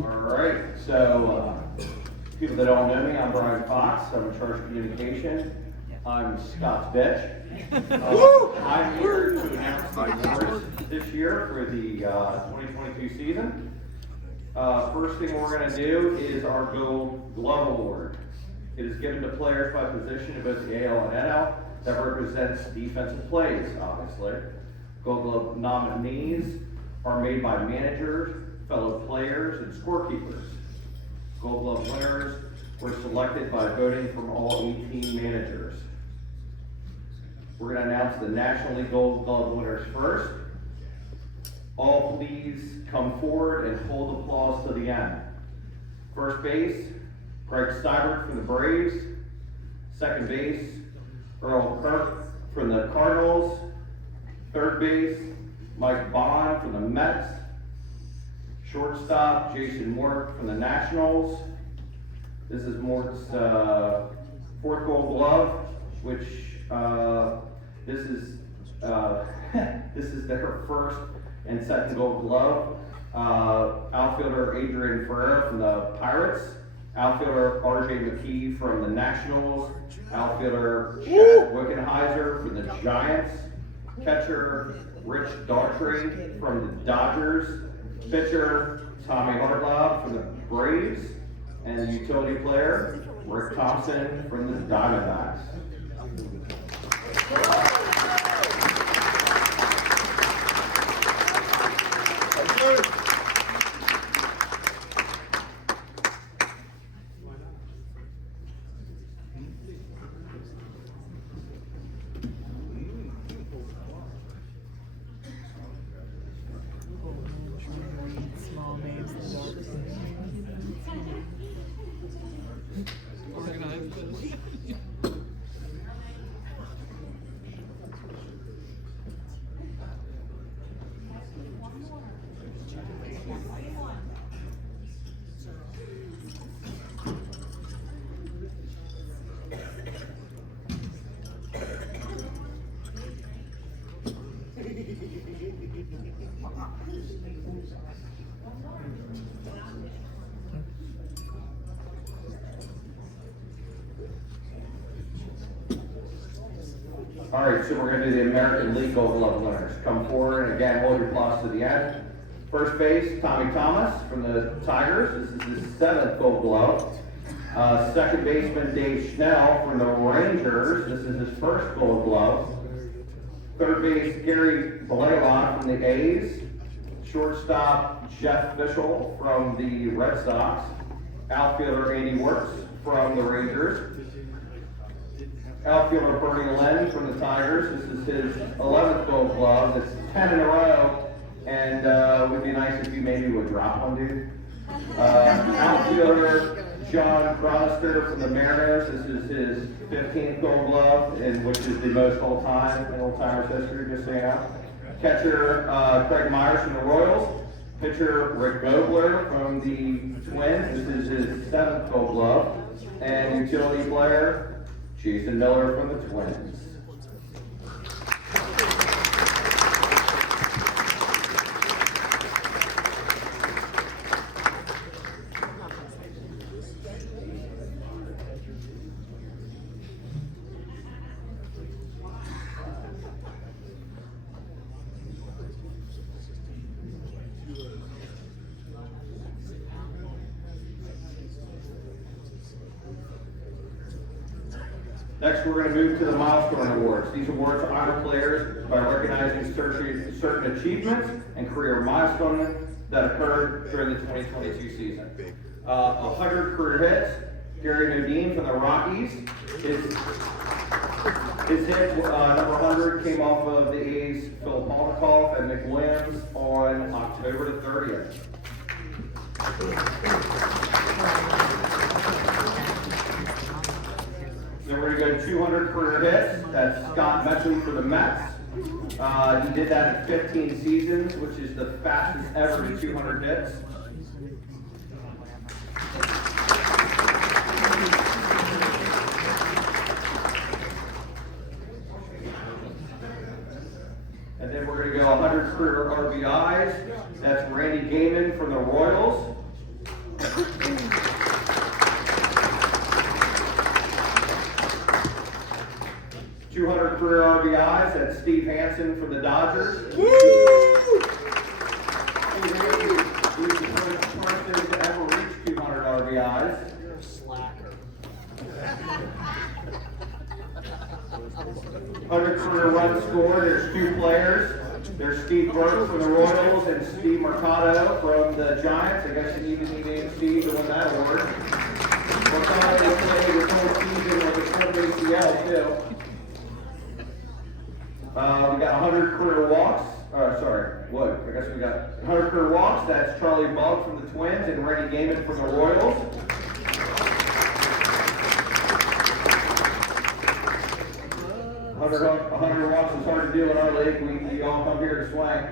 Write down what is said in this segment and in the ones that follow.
Alright, so people that don't know me, I'm Brian Fox. I'm in charge of communication. I'm Scott's bitch. I'm here to announce the awards this year for the 2022 season. First thing we're going to do is our Gold Glove Award. It is given to players by position in both the AL and NL that represents defensive plays, obviously. Gold Glove nominees are made by managers, fellow players, and scorekeepers. Gold Glove winners were selected by voting from all 18 managers. We're going to announce the National League Gold Glove winners first. All please come forward and hold applause to the end. First base, Seibert from the Braves. Second base, Earl Kirk from the Cardinals. Third base, Mike Bond from the Mets. Shortstop, Mort from the Nationals. This is Mort's fourth Gold Glove, which this is their first and second Gold Glove. Outfielder Adrian Ferrer from the Pirates. Outfielder McKee from the Nationals. Outfielder Wickenheiser from the Giants. Catcher Dougherty from the Dodgers. Pitcher Hartlaub from the Braves. And utility player Thompson from the Diamondbacks. All right, so we're going to do the American League Gold Glove winners. Come forward and again, hold your applause to the end. First base, Tommy Thomas from the Tigers. This is his 7th Gold Glove. Second baseman, Dave Schnell from the Rangers. This is his first Gold Glove. Third base, Gary Blaylock from the A's. Shortstop, Jeff Fishel from the Red Sox. Outfielder, Andy Wirtz from the Rangers. Outfielder Bernie Lynn from the Tigers. This is his 11th Gold Glove. It's 10 in a row, and it would be nice if you maybe would drop one, dude. Outfielder John Cronister from the Mariners. This is his 15th Gold Glove, which is the most all-time in old-timers history, just so you know. Catcher Craig Myers from the Royals. Pitcher Rick Gobler from the Twins. This is his 7th Gold Glove. And utility player Jason Miller from the Twins. Next, we're going to move to the Milestone Awards. These awards honor players by recognizing certain achievements and career milestones that occurred during the 2022 season. 100 career hits. Gary Modine from the Rockies. His hit, number 100, came off of the A's Phil Polnikoff and McWilliams on October the 30th. Then we're going to go 200 career hits. That's Scott Metcalfe for the Mets. He did that in 15 seasons, which is the fastest ever to 200 hits. And then we're going to go 100 career RBIs. That's Randy Gaiman from the Royals. career RBIs. That's Steve Hansen from the Dodgers. Woo! Steve Hansen is the first person to ever reach 200 RBIs. You're a slacker. 100 career runs scored. There's 2 players. There's Steve Burt from the Royals and Steve Mercado from the Giants. I guess you even need Steve to win that award. Mercado played his whole season with a torn ACL too. We got 100 career walks. I guess we got 100 career walks. That's Charlie Bugg from the Twins and Randy Gaiman from the Royals. 100 walks is hard to do in our league. We all come here to swing.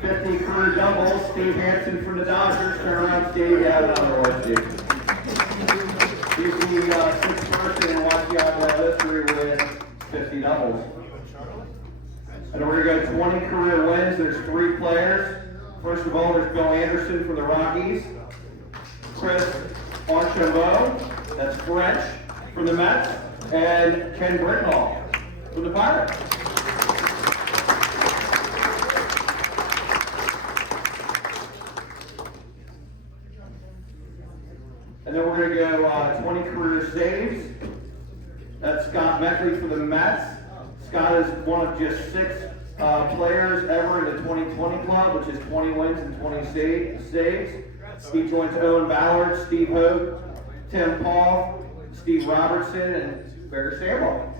50 career doubles. Steve Hansen from the Dodgers. Turn around, Steve. Yeah, another one, Steve. He's the 6th person in YCOBL history with 50 doubles. And then we're going to go 20 career wins. There's 3 players. First of all, there's Bill Anderson from the Rockies. Chris Archambault, that's French, from the Mets. And Ken Brittenall from the Pirates. And then we're going to go 20 career saves. That's Scott McKee for the Mets. Scott is one of just 6 players ever in the 2020 club, which is 20 wins and 20 saves. He joins Owen Ballard, Steve Hope, Tim Paul, Steve Robertson, and Ferrer Seibert.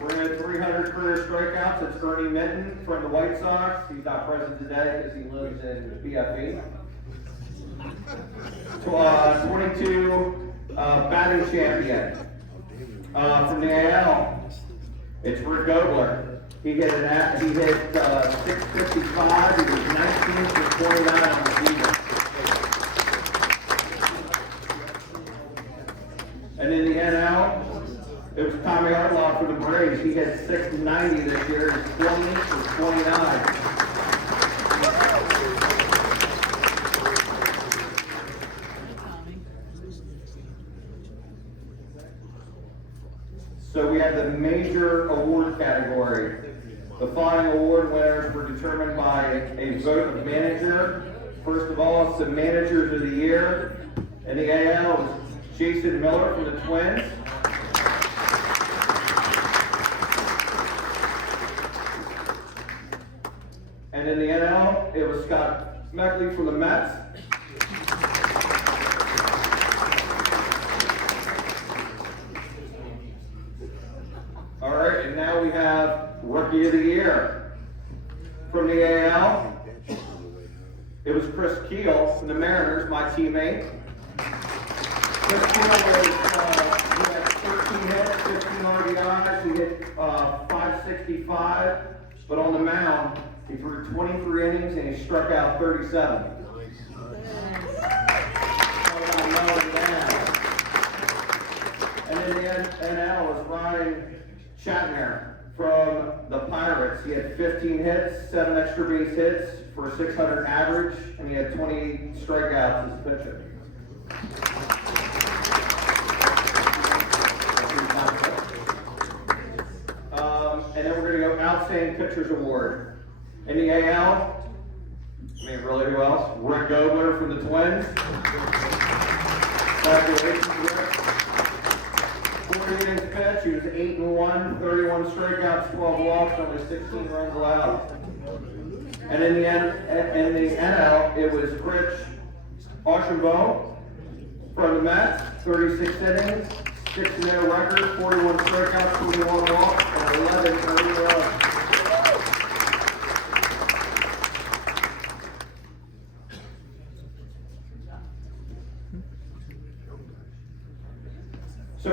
We're going to 300 career strikeouts. It's Ernie Minton from the White Sox. He's not present today because he lives in BFE. 22 batting champion from the AL. It's Rick Gobler. He hit 655. He was 19 for 29 on the season. And in the NL, it was Tommy Hartlaub for the Braves. He hit 690 this year. He's 20 for 29. So we have the major award category. The following award winners were determined by a vote of manager. First of all, it's the managers of the year. In the AL, it was Jason Miller from the Twins. And in the NL, it was Scott McKee from the Mets. All right, and now we have Rookie of the Year. From the AL, it was Chris Keel from the Mariners, my teammate. Chris Keel he had 13 hits, 15 RBIs. He hit 565, but on the mound, he threw 23 innings and he struck out 37. And in the NL was Ryan Shatner from the Pirates. He had 15 hits, 7 extra base hits for 600 average, and he had 20 strikeouts as a pitcher. And then we're going to go Outstanding Pitchers Award. In the AL, really, who else? Rick Gobler from the Twins. Congratulations, Rick. 40 innings pitched, he was 8-1, 31 strikeouts, 12 walks, only 16 runs allowed. And in the NL, it was Rich Archambault from the Mets, 36 innings, 6-0 record, 41 strikeouts, 21 walks, and 11 earned runs. So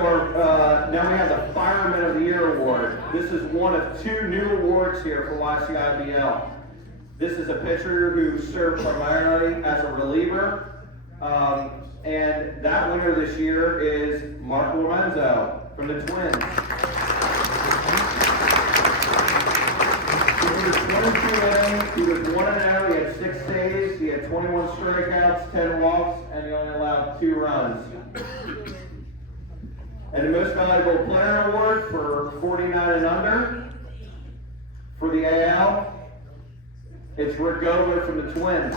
now we have the Fireman of the Year Award. This is one of 2 new awards here for YCOBL. This is a pitcher who served primarily as a reliever. And that winner this year is Mark Lorenzo from the Twins. He threw 22 innings He was 1-0, he had 6 saves, he had 21 strikeouts, 10 walks, and he only allowed 2 runs. And the Most Valuable Player Award for 49 and under for the AL, it's Rick Gobler from the Twins.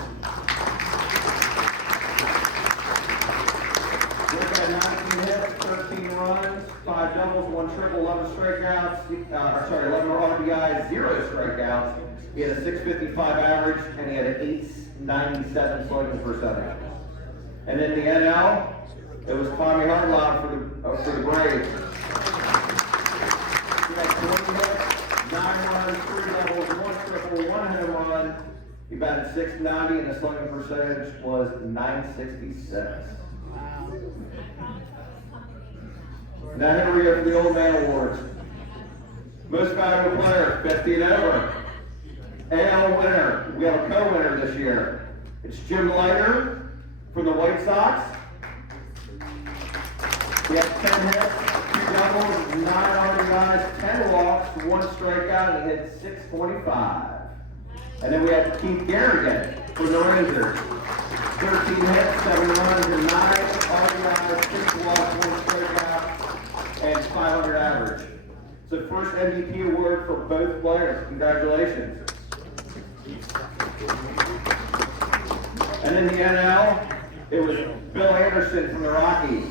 Rick had 19 hits, 13 runs, 5 doubles, 1 triple, 11 strikeouts, 11 RBIs, 0 strikeouts. He had a 655 average, and he had an 897 slugging percentage. And in the NL, it was Tommy Hartlaub for the Braves. He had 20 hits, 9 runs, 3 doubles, 1 triple, 1 home run. He batted 690, and his slugging percentage was 966. Now here we go for the Old Man Awards. Most Valuable Player, 50 and over. AL winner, we have a co-winner this year. It's Jim Leiter from the White Sox. He had 10 hits, 2 doubles, 9 RBIs, 10 walks, 1 strikeout, and he hit 625. And then we have Keith Garrigan from the Rangers. 13 hits, 7 runs, and 9 RBIs, 6 walks, 1 strikeout, and 500 average. It's the first MVP award for both players. Congratulations. And in the NL, it was Bill Anderson from the Rockies.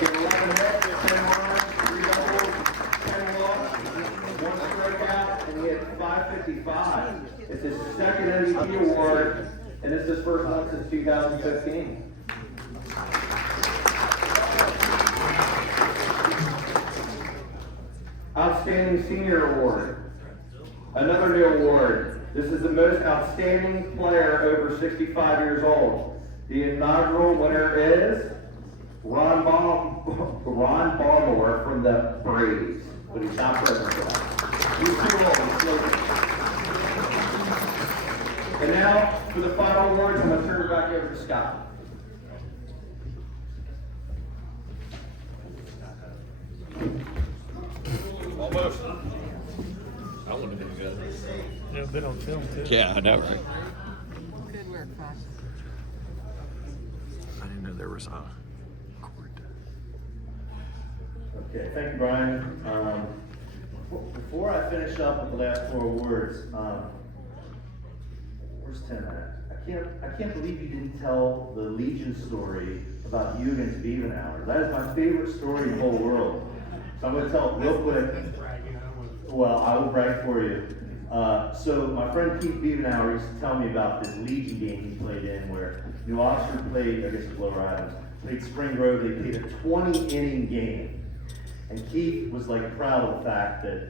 He had 11 hits, 10 runs, 3 doubles, 10 walks, 1 strikeout, and he had 555. It's his second MVP award, and it's his first one since 2015. Outstanding Senior Award. Another new award. This is the most outstanding player over 65 years old. The inaugural winner is Ron Baltimore from the Braves, but he's not present for that. He's too old. And now, for the final awards, I'm going to turn it back over to Scott. Almost. I wouldn't have been good. Yeah, a bit on film too. Yeah, I know, right? Good work, Fox. I didn't know there was a court. Okay, thank you, Brian. Before I finish up with the last 4 awards, where's Tim at? I can't believe you didn't tell the Legion story about you against Wickenheiser. That is my favorite story in the whole world. So I'm going to tell it real quick. Well, I will brag for you. So my friend Keith Wickenheiser used to tell me about this Legion game he played in where New Oxford played, I guess it was Lower Adams, played Spring Grove. They played a 20-inning game. And Keith was like proud of the fact that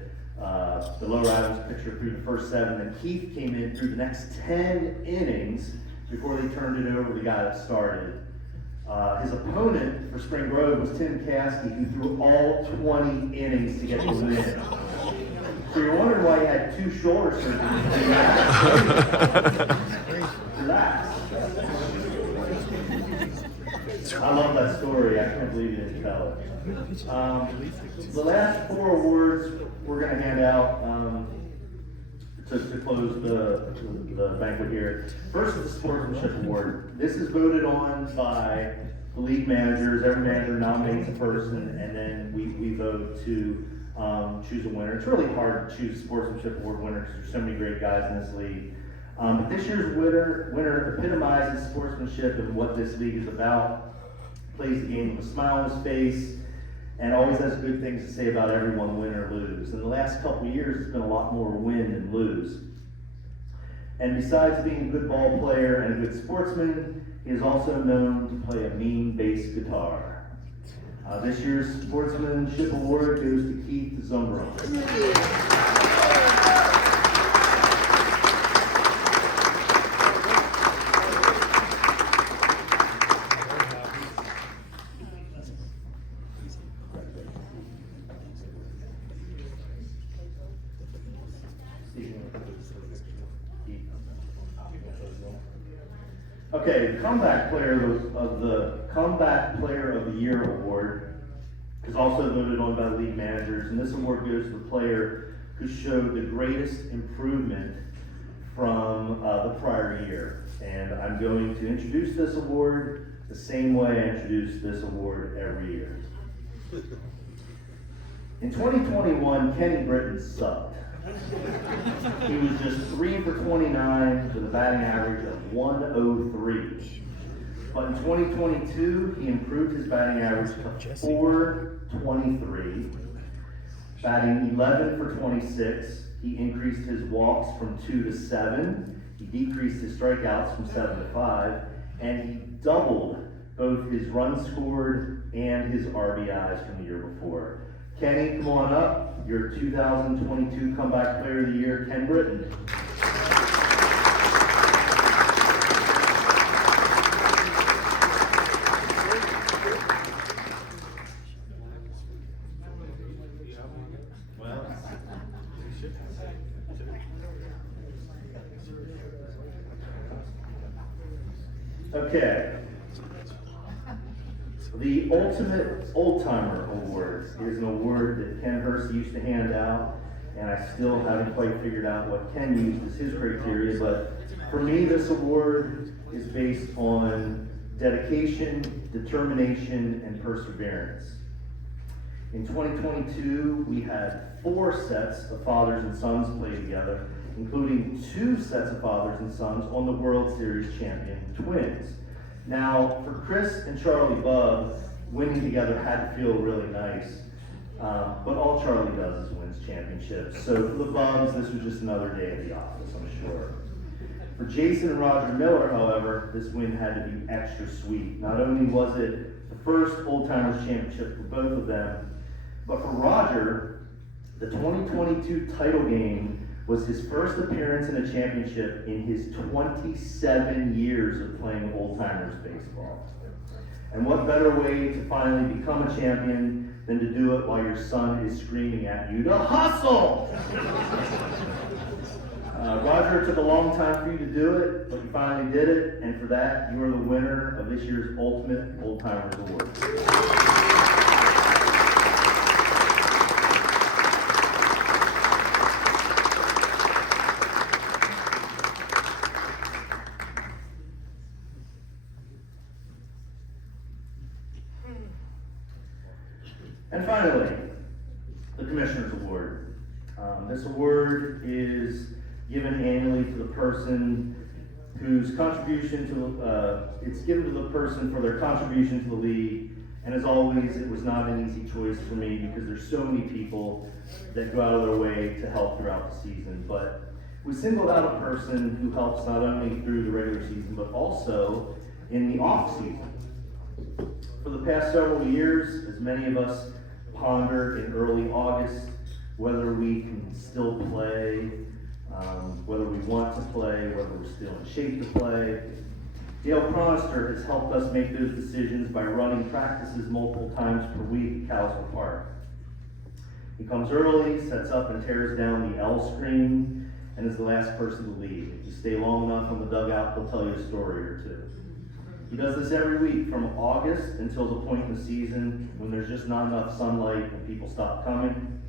the Lower Adams pitcher threw the first 7, and Keith came in through the next 10 innings before they turned it over to the guy that started. His opponent for Spring Grove was Tim Caskey, who threw all 20 innings to get the win. So you're wondering why he had 2 shoulder surgeries. Relax. I love that story. I can't believe you didn't tell it. The last 4 awards we're going to hand out to close the banquet here. First is the Sportsmanship Award. This is voted on by the league managers. Every manager nominates a person, and then we vote to choose a winner. It's really hard to choose a Sportsmanship Award winner because there's so many great guys in this league. But this year's winner epitomizes sportsmanship and what this league is about. Plays the game with a smile on his face, and always has good things to say about everyone, win or lose. In the last couple of years, it's been a lot more win than lose. And besides being a good ball player and a good sportsman, he is also known to play a mean bass guitar. This year's Sportsmanship Award goes to Keith Zumbro. Okay, the Comeback Player of the Year award is also voted on by the league managers, and this award goes to the player who showed the greatest improvement from the prior year. And I'm going to introduce this award the same way I introduce this award every year. In 2021, Kenny Britton sucked. He was just 3 for 29 with a batting average of 103. But in 2022, he improved his batting average to 423. Batting 11 for 26, he increased his walks from 2 to 7. He decreased his strikeouts from 7 to 5. And he doubled both his runs scored and his RBIs from the year before. Kenny, come on up. Your 2022 Comeback Player of the Year, Ken Britton. Okay. The Ultimate Old Timer Award is an award that Ken Hurst used to hand out, and I still haven't quite figured out what Ken used as his criteria, but for me, this award is based on dedication, determination, and perseverance. In 2022, we had 4 sets of fathers and sons play together, including 2 sets of fathers and sons on the World Series champion Twins. Now, for Chris and Charlie Bub, winning together had to feel really nice, but all Charlie does is wins championships. So for the Bubs, this was just another day at the office, I'm sure. For Jason and Roger Miller, however, this win had to be extra sweet. Not only was it the first Old Timers Championship for both of them, but for Roger, the 2022 title game was his first appearance in a championship in his 27 years of playing Old Timers baseball. And what better way to finally become a champion than to do it while your son is screaming at you to hustle! Roger, it took a long time for you to do it, but you finally did it, and for that, you are the winner of this year's Ultimate Old Timers Award. And finally, the Commissioner's Award. This award is given annually to the person whose contribution to it's given to the person for their contribution to the league. And as always, it was not an easy choice for me because there's so many people that go out of their way to help throughout the season. But we singled out a person who helps not only through the regular season, but also in the off season. For the past several years, as many of us ponder in early August whether we can still play, whether we want to play, whether we're still in shape to play. Dale Cronister has helped us make those decisions by running practices multiple times per week at Calsville Park. He comes early, sets up and tears down the L screen, and is the last person to leave. If you stay long enough on the dugout, he'll tell you a story or two. He does this every week from August until the point in the season when there's just not enough sunlight and people stop coming.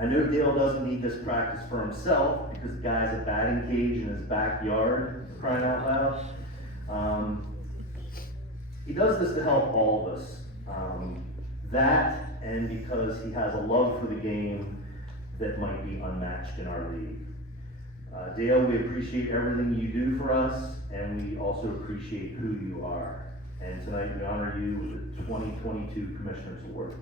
I know Dale doesn't need this practice for himself because the guy has a batting cage in his backyard, crying out loud. He does this to help all of us. That and because he has a love for the game that might be unmatched in our league. Dale, we appreciate everything you do for us, and we also appreciate who you are. And tonight we honor you with the 2022 Commissioner's Award.